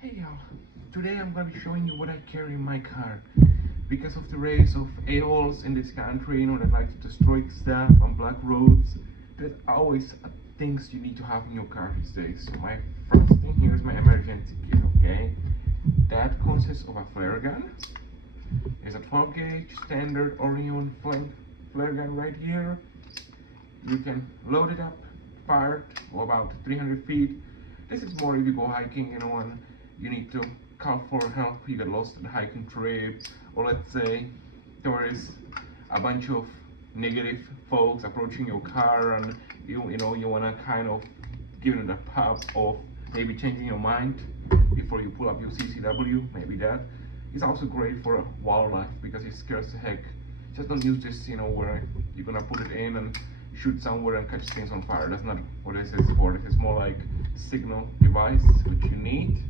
Hey y'all, today I'm going to be showing you what I carry in my car. Because of the race of a-holes in this country, that like to destroy stuff on black roads, there's always things you need to have in your car these days. So my first thing here is my emergency kit, okay? That consists of a flare gun. There's a 12 gauge standard Orion flare gun right here. You can load it up, fire it for about 300 feet. This is more if you go hiking, and you need to call for help, you get lost in the hiking trip, or let's say there is a bunch of negative folks approaching your car and you want to kind of give it a pop of maybe changing your mind before you pull up your CCW. Maybe that is also great for wildlife because it scares the heck. Just don't use this where you're gonna put it in and shoot somewhere and catch things on fire. That's not what this is for. This is more like signal device which you need.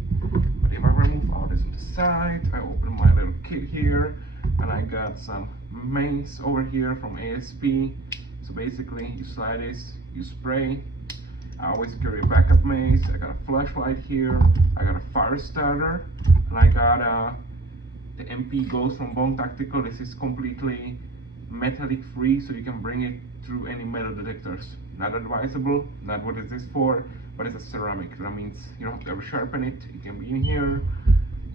But if I remove all this on the side, I open my little kit here and I got some mace over here from ASP. So basically you slide this, you spray. I always carry a backup mace. I got a flashlight here, I got a fire starter, and I got the MP Ghost from Bone Tactical. This is completely metallic free, so you can bring it through any metal detectors. Not advisable, not what is this for, but it's a ceramic. That means you don't have to ever sharpen it. It can be in here.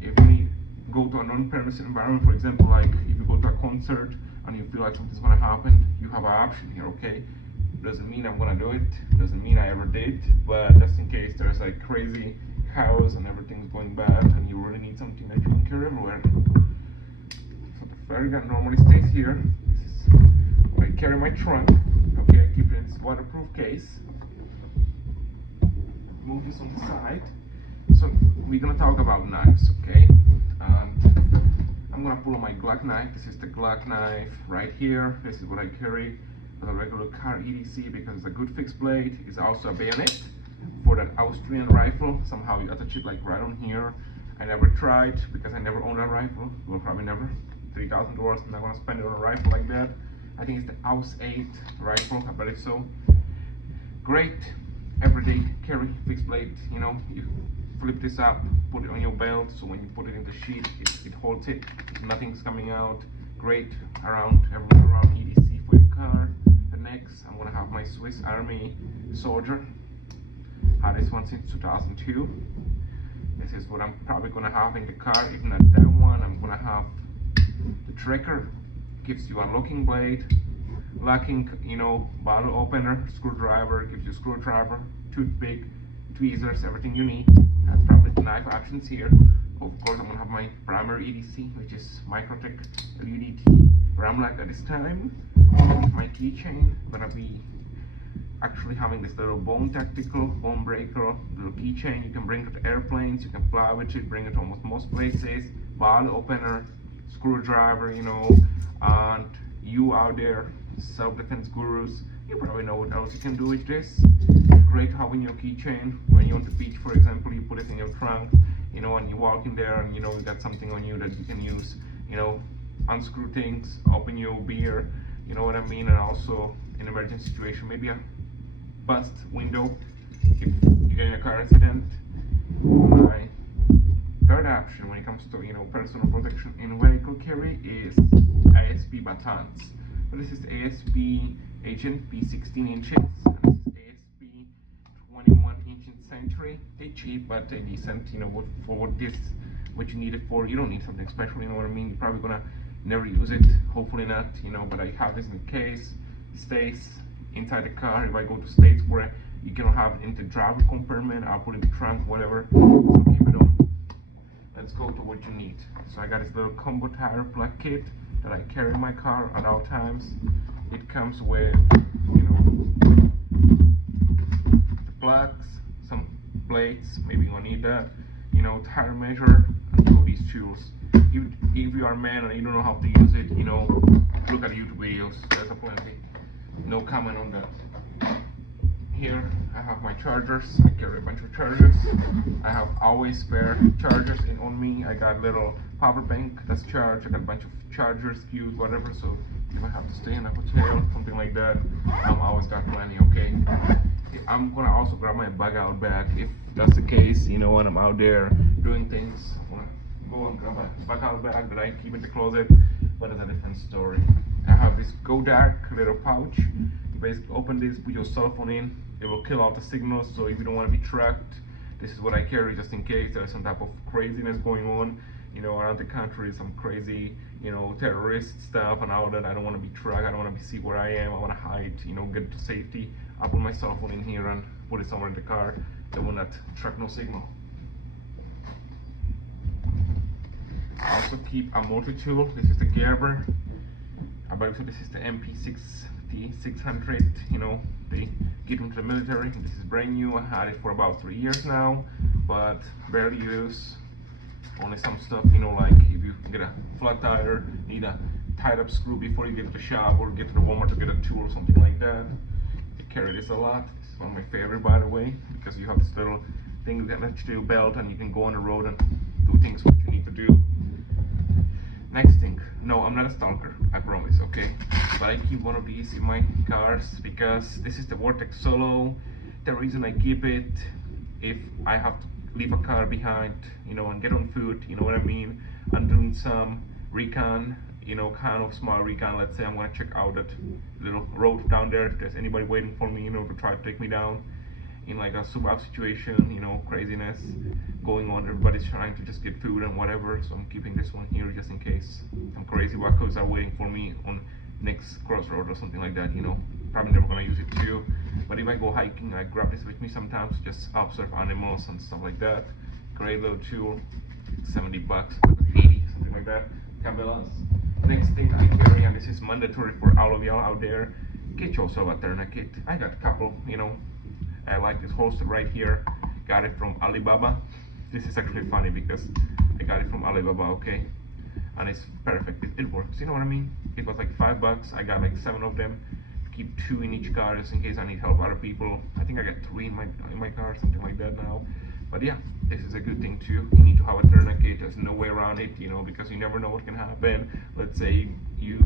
If you go to a non-permissive environment, for example, like if you go to a concert and you feel like something's gonna happen, you have an option here, okay? Doesn't mean I'm gonna do it, doesn't mean I ever did, but just in case there's like crazy chaos and everything's going bad and you really need something that you can carry everywhere. So the flare gun normally stays here. This is what I carry in my trunk. Okay, I keep it in this waterproof case. Move this on the side. So we're gonna talk about knives, okay? I'm gonna pull on my Glock knife. This is the Glock knife right here. This is what I carry as a regular car EDC because it's a good fixed blade. It's also a bayonet for that Austrian rifle. Somehow you attach it like right on here. I never tried because I never owned a rifle. Well, probably never. $3,000. I'm not gonna spend it on a rifle like that. I think it's the Aus 8 rifle. I believe so. Great everyday carry fixed blade. You flip this up, put it on your belt, so when you put it in the sheet, it holds it. Nothing's coming out. Great everywhere around EDC for your car. And next, I'm gonna have my Swiss Army soldier. Had this one since 2002. This is what I'm probably gonna have in the car. If not that one, I'm gonna have the tracker. Gives you a locking blade, locking, bottle opener, screwdriver, gives you screwdriver, toothpick, tweezers, everything you need. That's probably the knife options here. Of course, I'm gonna have my primary EDC, which is Microtech LUDT Ramlack at this time. My keychain, gonna be actually having this little Bone Tactical, Bone Breaker, little keychain. You can bring it to airplanes, you can fly with it, bring it to almost most places. Bottle opener, screwdriver, and you out there, self-defense gurus, you probably know what else you can do with this. Great having your keychain when you're on the beach, for example. You put it in your trunk, and you walk in there and you got something on you that you can use, unscrew things, open your beer, you know what I mean. And also in emergency situation, maybe a bust window if you get in a car accident. My third option when it comes to personal protection in vehicle carry is ASP batons. So this is ASP Agent P16 inches, and this is ASP 21 inch Century. They're cheap, but they're decent. For what you need it for. You don't need something special. You know what I mean? You're probably gonna never use it. Hopefully not. But I have this in the case. It stays inside the car. If I go to states where you cannot have it in the driver compartment, I'll put it in the trunk, whatever. So keep it on. Let's go to what you need. So I got this little combo tire plug kit that I carry in my car at all times. It comes with, the plugs, some blades, maybe you'll need that, tire measure, and 2 of these tools. If you are a man and you don't know how to use it, look at YouTube videos. There's a plenty. No comment on that. Here I have my chargers. I carry a bunch of chargers. I have always spare chargers on me. I got little power bank that's charged. I got a bunch of chargers, fuse, whatever. So if I have to stay in a hotel, something like that, I'm always got plenty. Okay. I'm gonna also grab my bug out bag if that's the case. When I'm out there doing things. I'm gonna go and grab a backup bag that I keep in the closet, but it's a different story. I have this Go Dark little pouch. You basically open this, put your cell phone in, it will kill out the signals, so if you don't want to be tracked, this is what I carry just in case there's some type of craziness going on, around the country, some crazy, terrorist stuff and all that. I don't want to be tracked, I don't want to see where I am, I want to hide, get to safety. I put my cell phone in here and put it somewhere in the car that will not track no signal. I also keep a multi-tool. This is the Gerber. I believe so this is the MP600, they give them to the military. This is brand new. I had it for about 3 years now, but barely use. Only some stuff, like if you get a flat tire, need a tied up screw before you get to the shop or get to the Walmart to get a tool or something like that. I carry this a lot. This is one of my favorite, by the way, because you have this little thing that lets you to your belt and you can go on the road and do things what you need to do. Next thing, no, I'm not a stalker, I promise, okay? But I keep one of these in my cars because this is the Vortex Solo. The reason I keep it, if I have to leave a car behind, and get on foot, you know what I mean? I'm doing some recon, kind of small recon. Let's say I'm gonna check out that little road down there. If there's anybody waiting for me, to try to take me down in like a sub-up situation, craziness going on. Everybody's trying to just get food and whatever. So I'm keeping this one here just in case some crazy wackos are waiting for me on next crossroad or something like that. Probably never gonna use it too. But if I go hiking, I grab this with me sometimes, just observe animals and stuff like that. Great little tool, $70, 80, something like that. Cabela's. Next thing I carry, and this is mandatory for all of y'all out there, get yourself a tourniquet. I got a couple, I like this holster right here. Got it from Alibaba. This is actually funny because I got it from Alibaba, okay? And it's perfect. It works, you know what I mean? It was like $5. I got like 7 of them. Keep 2 in each car just in case I need help other people. I think I got 3 in my car, something like that now. But yeah, this is a good thing too. You need to have a tourniquet. There's no way around it, because you never know what can happen. Let's say you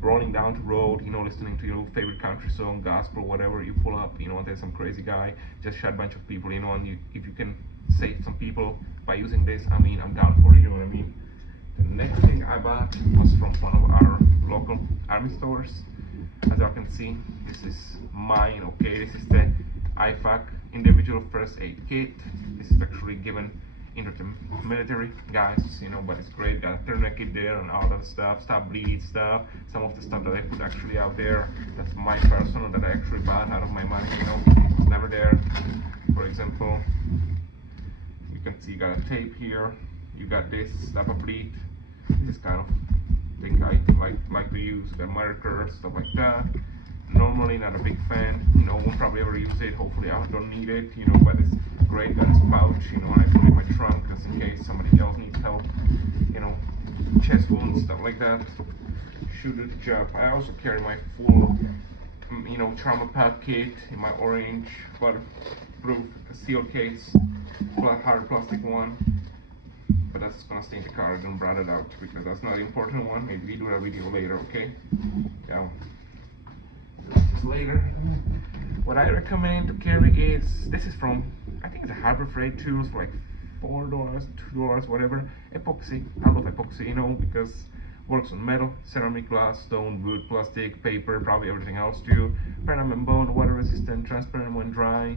rolling down the road, listening to your favorite country song, gospel, whatever. You pull up, and there's some crazy guy just shot a bunch of people, and if you can save some people by using this, I mean, I'm down for it. You know what I mean? The next thing I bought was from one of our local army stores. As you can see, this is mine, okay? This is the IFAC individual first aid kit. This is actually given into the military guys, but it's great. Got a tourniquet there and all that stuff, stop bleed stuff. Some of the stuff that I put actually out there, that's my personal that I actually bought out of my money, it's never there. For example, you can see you got a tape here. You got this, stop a bleed. This is kind of thing I like to use, the markers, stuff like that. Normally not a big fan, won't probably ever use it. Hopefully I don't need it, but it's great. Got this pouch, and I put it in my trunk just in case somebody else needs help, chest wounds, stuff like that. Should do the job. I also carry my full, trauma pack kit in my orange waterproof seal case, hard plastic one. But that's gonna stay in the car. I don't brought it out because that's not the important one. Maybe we do a video later, okay? Yeah. Just later. What I recommend to carry is, this is from, I think it's a Harbor Freight tools for like $4, $2, whatever. Epoxy. I love epoxy, because works on metal, ceramic, glass, stone, wood, plastic, paper, probably everything else too. Permanent bond, water resistant, transparent when dry.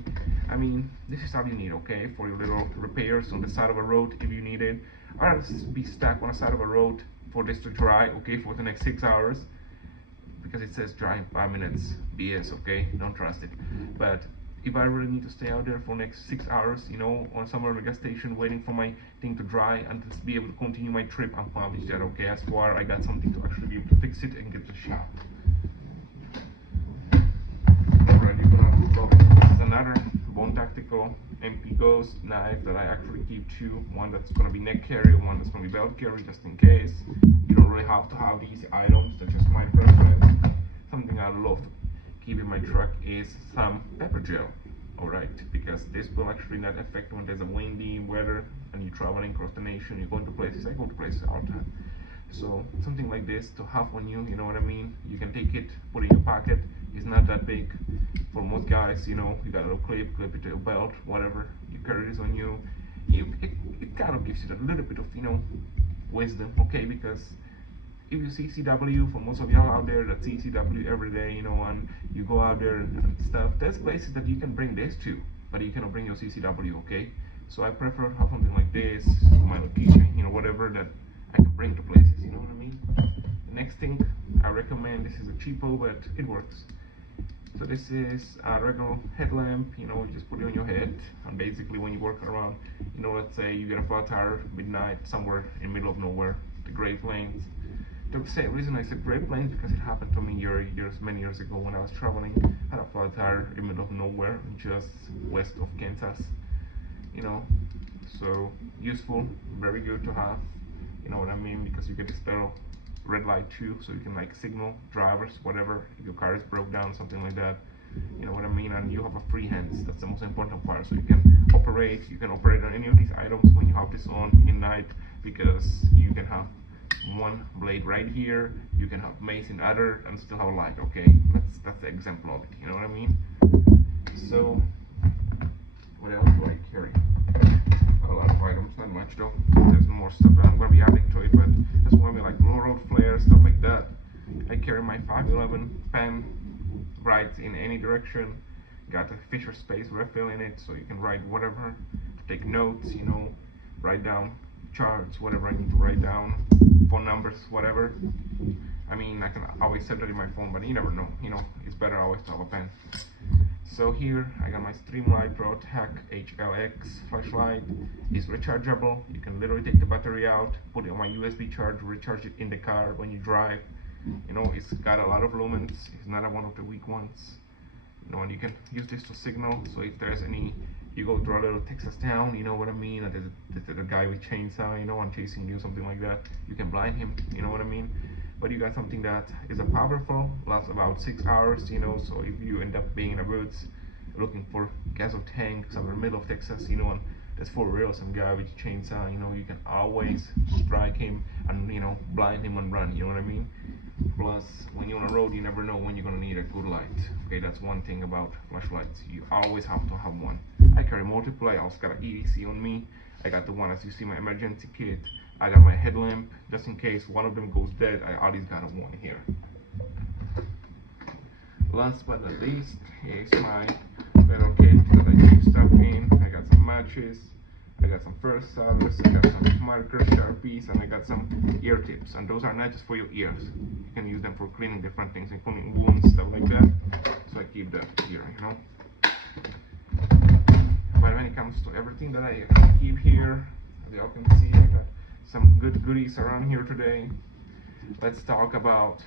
I mean, this is all you need, okay, for your little repairs on the side of a road if you need it. Or else be stuck on the side of a road for this to dry, okay, for the next 6 hours. Because it says dry in 5 minutes. BS, okay, don't trust it. But if I really need to stay out there for next 6 hours, on somewhere in the gas station waiting for my thing to dry and to be able to continue my trip, I'm published that, okay? As far I got something to actually be able to fix it and get the shop. Alright, you're gonna love it. This is another Bone Tactical MP Ghost knife that I actually keep 2. One that's gonna be neck carry, one that's gonna be belt carry, just in case. You don't really have to have these items, that's just my preference. Something I love to keep in my truck is some pepper gel, alright, because this will actually not affect when there's a windy weather and you're traveling across the nation. You go into places, I go to places all the time. So something like this to have on you, you know what I mean? You can take it, put it in your pocket. It's not that big. For most guys, you got a little clip it to your belt, whatever. You carry this on you. It kind of gives you a little bit of, wisdom, okay? Because if you see CW, for most of y'all out there that see CW every day, and you go out there and stuff, there's places that you can bring this to, but you cannot bring your CCW, okay? So I prefer have something like this, my keychain, whatever that I can bring to places, you know what I mean? The next thing I recommend, this is a cheapo, but it works. So this is a regular headlamp, you just put it on your head, and basically when you work around, let's say you get a flat tire midnight somewhere in the middle of nowhere, the Great Plains. The reason I said Great Plains because it happened to me many years ago when I was traveling. I had a flat tire in the middle of nowhere, just west of Kansas. So useful, very good to have. You know what I mean? Because you get this little red light too, so you can like signal drivers, whatever. If your car is broke down, something like that. You know what I mean? And you have a free hands. That's the most important part. So you can operate. You can operate on any of these items when you have this on in night, because you can have one blade right here, you can have mace in other, and still have a light. Okay, that's the example of it. You know what I mean? So what else do I carry? A lot of items, not much though. There's more stuff that I'm gonna be adding to it, but there's gonna be like low road flare, stuff like that. I carry my 511 pen, write in any direction. Got a Fisher Space refill in it, so you can write whatever, take notes, write down charts, whatever I need to write down, phone numbers, whatever. I mean, I can always set that in my phone, but you never know. It's better always to have a pen. So here I got my Streamlight Pro Tech HLX flashlight. It's rechargeable. You can literally take the battery out, put it on my USB charge, recharge it in the car when you drive. It's got a lot of lumens. It's not one of the weak ones. And you can use this to signal. So if there's you go through a little Texas town, you know what I mean, and there's a guy with chainsaw, and chasing you, something like that, you can blind him, you know what I mean? But you got something that is a powerful, lasts about 6 hours, so if you end up being in the woods looking for gas or tank somewhere in the middle of Texas, and there's for real some guy with a chainsaw, you can always strike him and blind him and run, you know what I mean? Plus, when you're on the road, you never know when you're gonna need a good light. Okay, that's one thing about flashlights. You always have to have one. I carry multiple. I also got an EDC on me. I got the one, as you see, my emergency kit. I got my headlamp, just in case one of them goes dead. I always got one here. Last but not least is my little kit that I keep stuff in. I got some matches. I got some first solvers, I got some markers, Sharpies, and I got some ear tips. And those are not just for your ears. You can use them for cleaning different things, including wounds, stuff like that. So I keep that here, But when it comes to everything that I keep here, as y'all can see, I got some good goodies around here today. Let's talk about,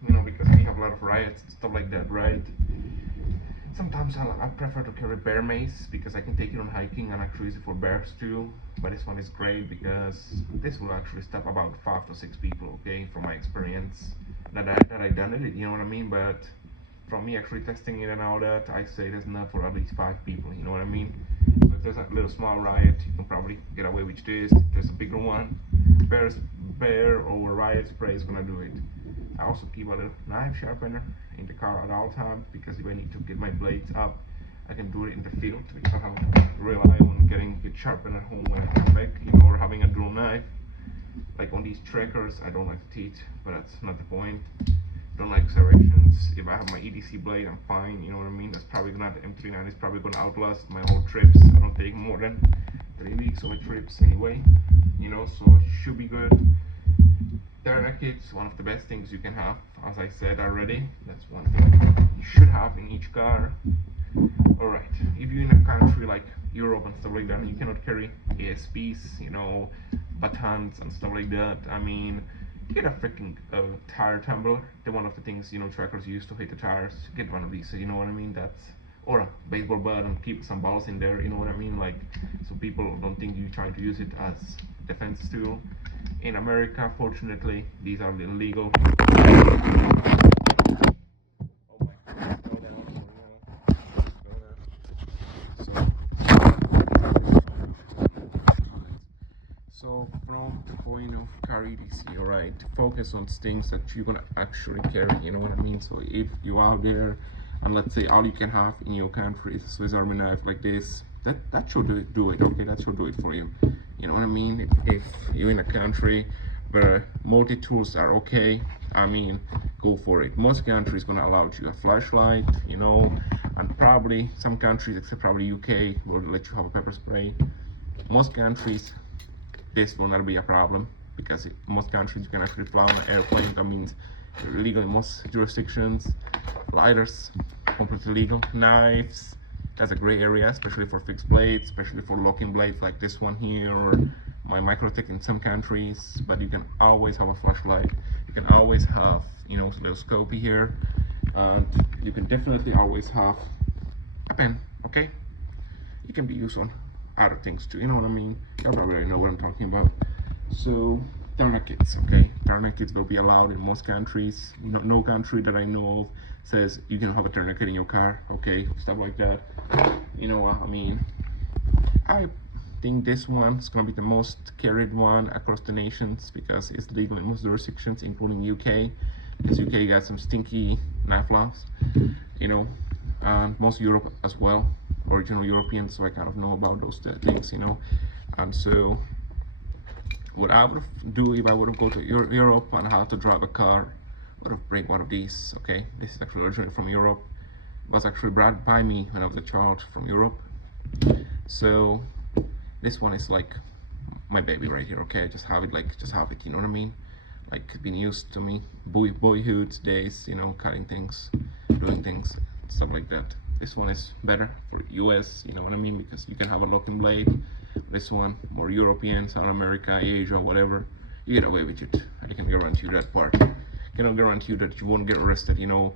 because we have a lot of riots and stuff like that, right? Sometimes I prefer to carry bear mace because I can take it on hiking and actually use it for bears too. But this one is great because this will actually stop about 5 to 6 people, okay, from my experience. That I done it, you know what I mean? But from me actually testing it and all that, I say there's enough for at least 5 people, you know what I mean? So if there's a little small riot, you can probably get away with this. If there's a bigger one, bear or riot spray is gonna do it. I also keep a little knife sharpener in the car at all times, because if I need to get my blades up, I can do it in the field, because I have to rely on getting it sharpened at home when I come back, or having a dual knife. Like on these trekkers, I don't like the teeth, but that's not the point. Don't like serrations. If I have my EDC blade, I'm fine, you know what I mean? That's probably not, the M39 is probably gonna outlast my whole trips. I don't take more than 3 weeks of trips anyway, so it should be good. Tourniquet's one of the best things you can have, as I said already. That's one thing you should have in each car. Alright, if you're in a country like Europe and stuff like that, and you cannot carry ASPs, batons and stuff like that, I mean, get a freaking tire tumbler. They're one of the things, trackers use to hit the tires. Get one of these, so you know what I mean? Or a baseball bat and keep some balls in there, you know what I mean? Like, so people don't think you're trying to use it as defense tool. In America, fortunately, these are illegal. So from the point of carry DC, alright, focus on things that you're gonna actually carry, you know what I mean? So if you're out there and let's say all you can have in your country is a Swiss Army knife like this, that should do it, okay? That should do it for you. You know what I mean? If you're in a country where multi-tools are okay, I mean, go for it. Most countries gonna allow you a flashlight, you know, and probably some countries, except probably UK, will let you have a pepper spray. Most countries, this will not be a problem because most countries you can actually fly on an airplane. That means you're illegal in most jurisdictions. Lighters, completely legal. Knives, that's a gray area, especially for fixed blades, especially for locking blades like this one here, or my Microtech in some countries. But you can always have a flashlight. You can always have, you know, a little scopy here, and you can definitely always have a pen. Okay, it can be used on other things too. You know what I mean? Y'all probably already know what I'm talking about. So tourniquets, okay? Tourniquets will be allowed in most countries. No country that I know of says you can have a tourniquet in your car, okay? Stuff like that. You know what I mean? I think this one is gonna be the most carried one across the nations because it's legal in most jurisdictions, including UK. Because UK got some stinky knife laws, you know, and most Europe as well. Original Europeans, so I kind of know about those things, you know. And so what I would do if I would have go to Europe and how to drive a car, would have bring one of these. Okay, this is actually originally from Europe. It was actually brought by me when I was a child from Europe. So this one is like my baby right here. Okay, just have it, like just have it. You know what I mean? Like been used to me, boyhood days. You know, cutting things, doing things, stuff like that. This one is better for US, you know what I mean, because you can have a locking blade. This one, more European, South America, Asia, whatever, you get away with it. I can guarantee you that part. I cannot guarantee you that you won't get arrested, you know,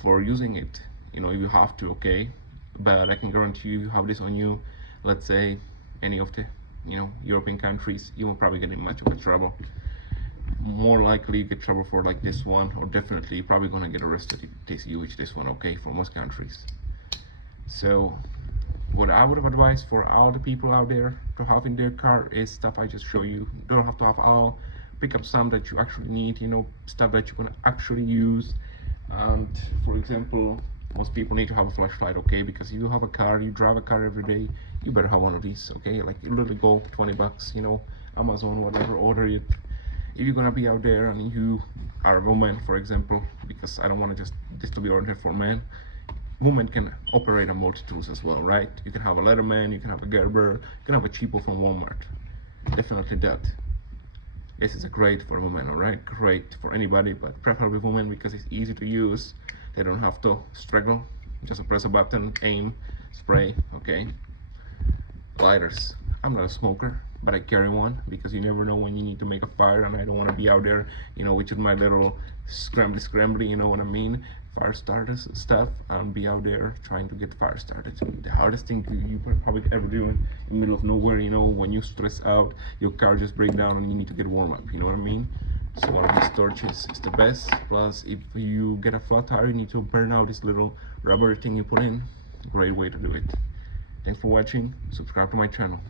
for using it. You know, you have to, okay? But I can guarantee you have this on you, let's say, any of the, you know, European countries, you won't probably get in much of a trouble. More likely you get trouble for like this one, or definitely you're probably gonna get arrested if you use this one, okay, for most countries. So what I would have advised for all the people out there to have in their car is stuff I just show you. You don't have to have all. Pick up some that you actually need, you know, stuff that you're gonna actually use. And for example, most people need to have a flashlight, okay? Because if you have a car, you drive a car every day, you better have one of these, okay? Like you literally go 20 bucks, you know, Amazon, whatever, order it. If you're gonna be out there and you are a woman, for example, because I don't want to just this to be oriented for men, women can operate on multi-tools as well, right? You can have a Leatherman, you can have a Gerber, you can have a cheapo from Walmart. Definitely that. This is a great for women, alright? Great for anybody, but preferably women because it's easy to use. They don't have to struggle. Just press a button, aim, spray, okay? Lighters. I'm not a smoker, but I carry one because you never know when you need to make a fire, and I don't want to be out there, you know, with my little scrambly, you know what I mean? Fire starters stuff, and be out there trying to get fire started. The hardest thing you probably ever do in the middle of nowhere, you know, when you stress out, your car just breaks down and you need to get warm up, you know what I mean? So one of these torches is the best. Plus, if you get a flat tire, you need to burn out this little rubber thing you put in. Great way to do it. Thanks for watching. Subscribe to my channel.